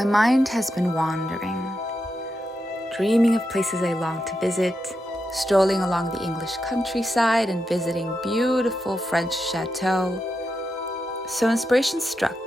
My mind has been wandering, dreaming of places I long to visit, strolling along the English countryside and visiting beautiful French Chateaux. So inspiration struck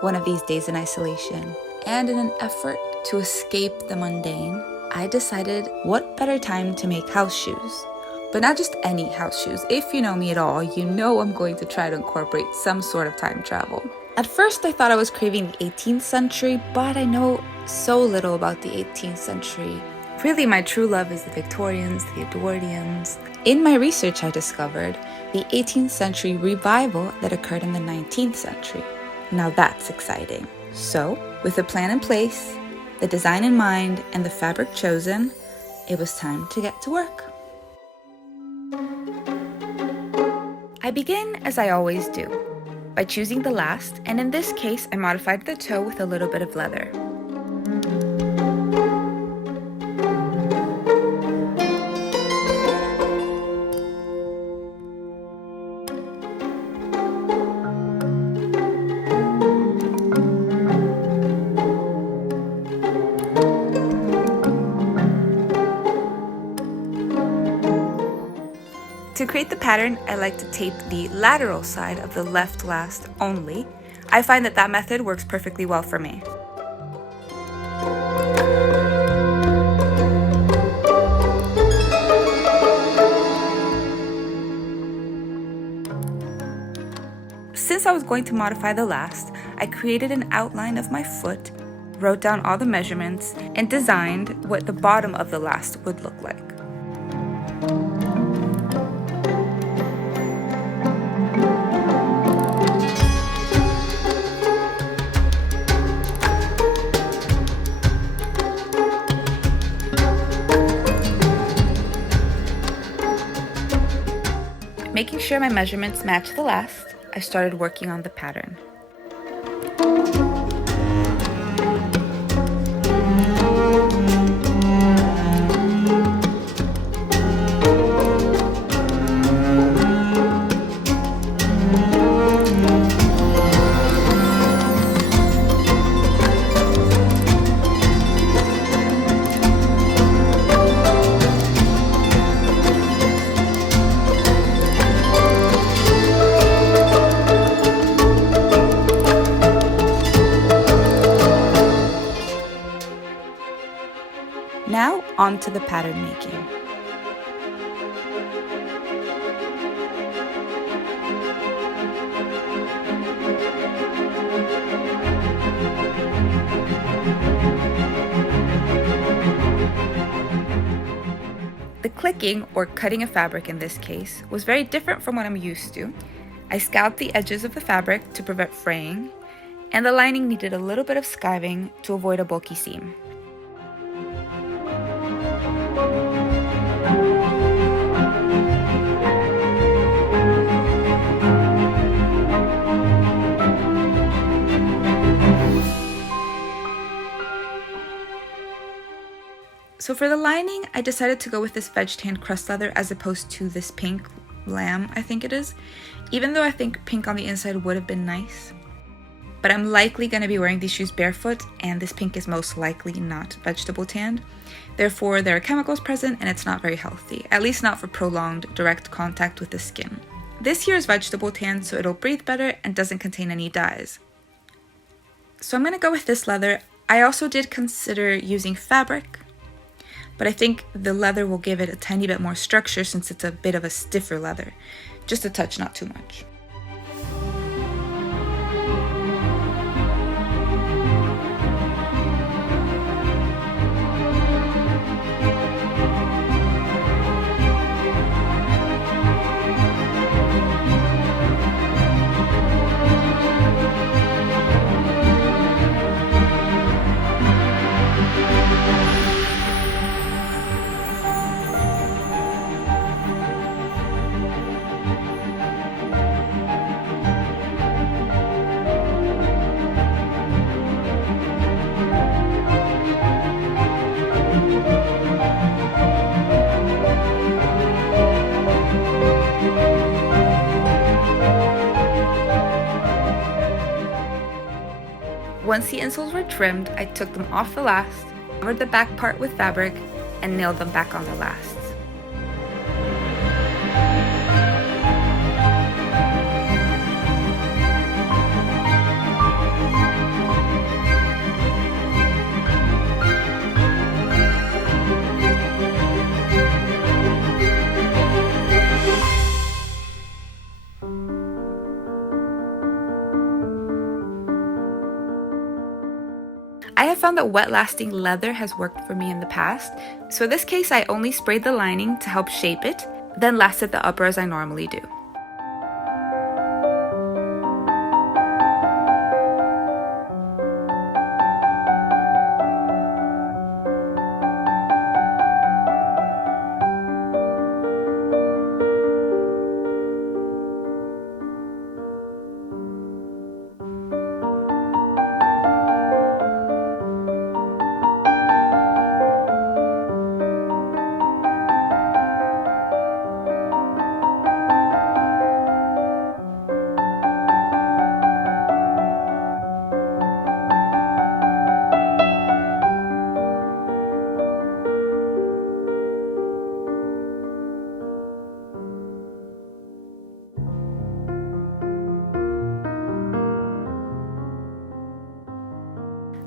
one of these days in isolation, and in an effort to escape the mundane, I decided what better time to make house shoes. But not just any house shoes. If you know me at all, you know I'm going to try to incorporate some sort of time travel. At first I thought I was craving the 18th century, but I know so little about the 18th century. Really, my true love is the Victorians, the Edwardians. In my research, I discovered the 18th century revival that occurred in the 19th century. Now that's exciting. So, with a plan in place, the design in mind, and the fabric chosen, it was time to get to work. I begin as I always do, by choosing the last, and in this case, I modified the toe with a little bit of leather. To create the pattern, I like to tape the lateral side of the left last only. I find that that method works perfectly well for me. Since I was going to modify the last, I created an outline of my foot, wrote down all the measurements, and designed what the bottom of the last would look like. Making sure my measurements match the last, I started working on the pattern. Now, on to the pattern making. The clicking, or cutting a fabric in this case, was very different from what I'm used to. I scalped the edges of the fabric to prevent fraying, and the lining needed a little bit of skiving to avoid a bulky seam. So for the lining, I decided to go with this veg tan crust leather as opposed to this pink lamb, I think it is, even though I think pink on the inside would have been nice. But I'm likely going to be wearing these shoes barefoot, and this pink is most likely not vegetable tanned. Therefore, there are chemicals present and it's not very healthy, at least not for prolonged direct contact with the skin. This here is vegetable tan, so it'll breathe better and doesn't contain any dyes. So I'm going to go with this leather. I also did consider using fabric, but I think the leather will give it a tiny bit more structure since it's a bit of a stiffer leather. Just a touch, not too much. Once the insoles were trimmed, I took them off the last, covered the back part with fabric, and nailed them back on the lasts. I have found that wet-lasting leather has worked for me in the past, so in this case I only sprayed the lining to help shape it, then lasted the upper as I normally do.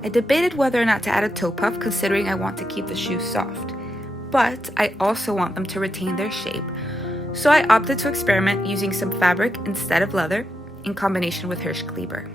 I debated whether or not to add a toe puff considering I want to keep the shoes soft, but I also want them to retain their shape, so I opted to experiment using some fabric instead of leather in combination with Hirschkleber.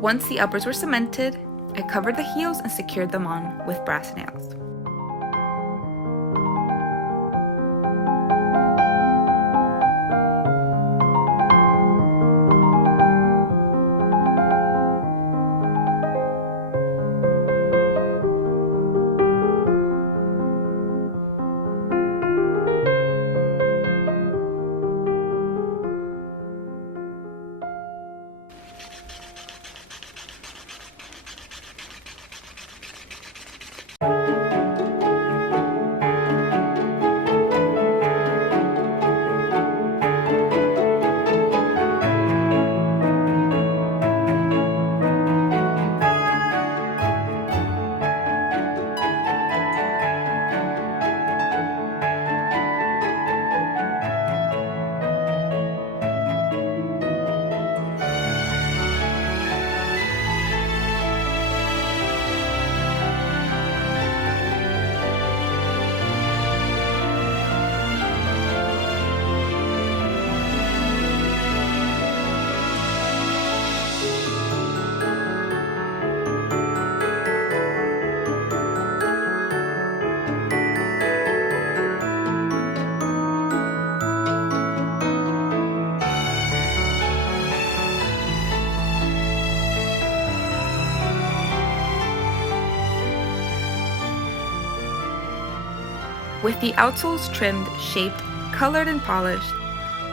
Once the uppers were cemented, I covered the heels and secured them on with brass nails. With the outsoles trimmed, shaped, colored, and polished,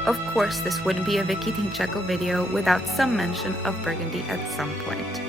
of course this wouldn't be a Vicky Tincheco video without some mention of burgundy at some point.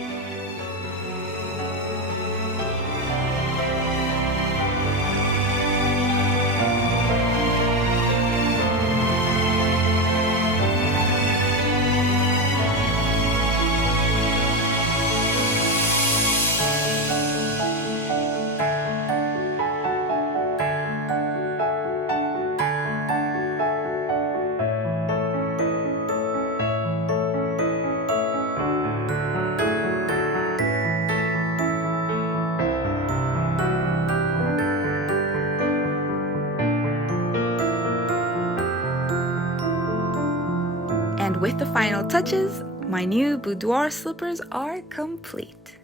And with the final touches, my new boudoir slippers are complete.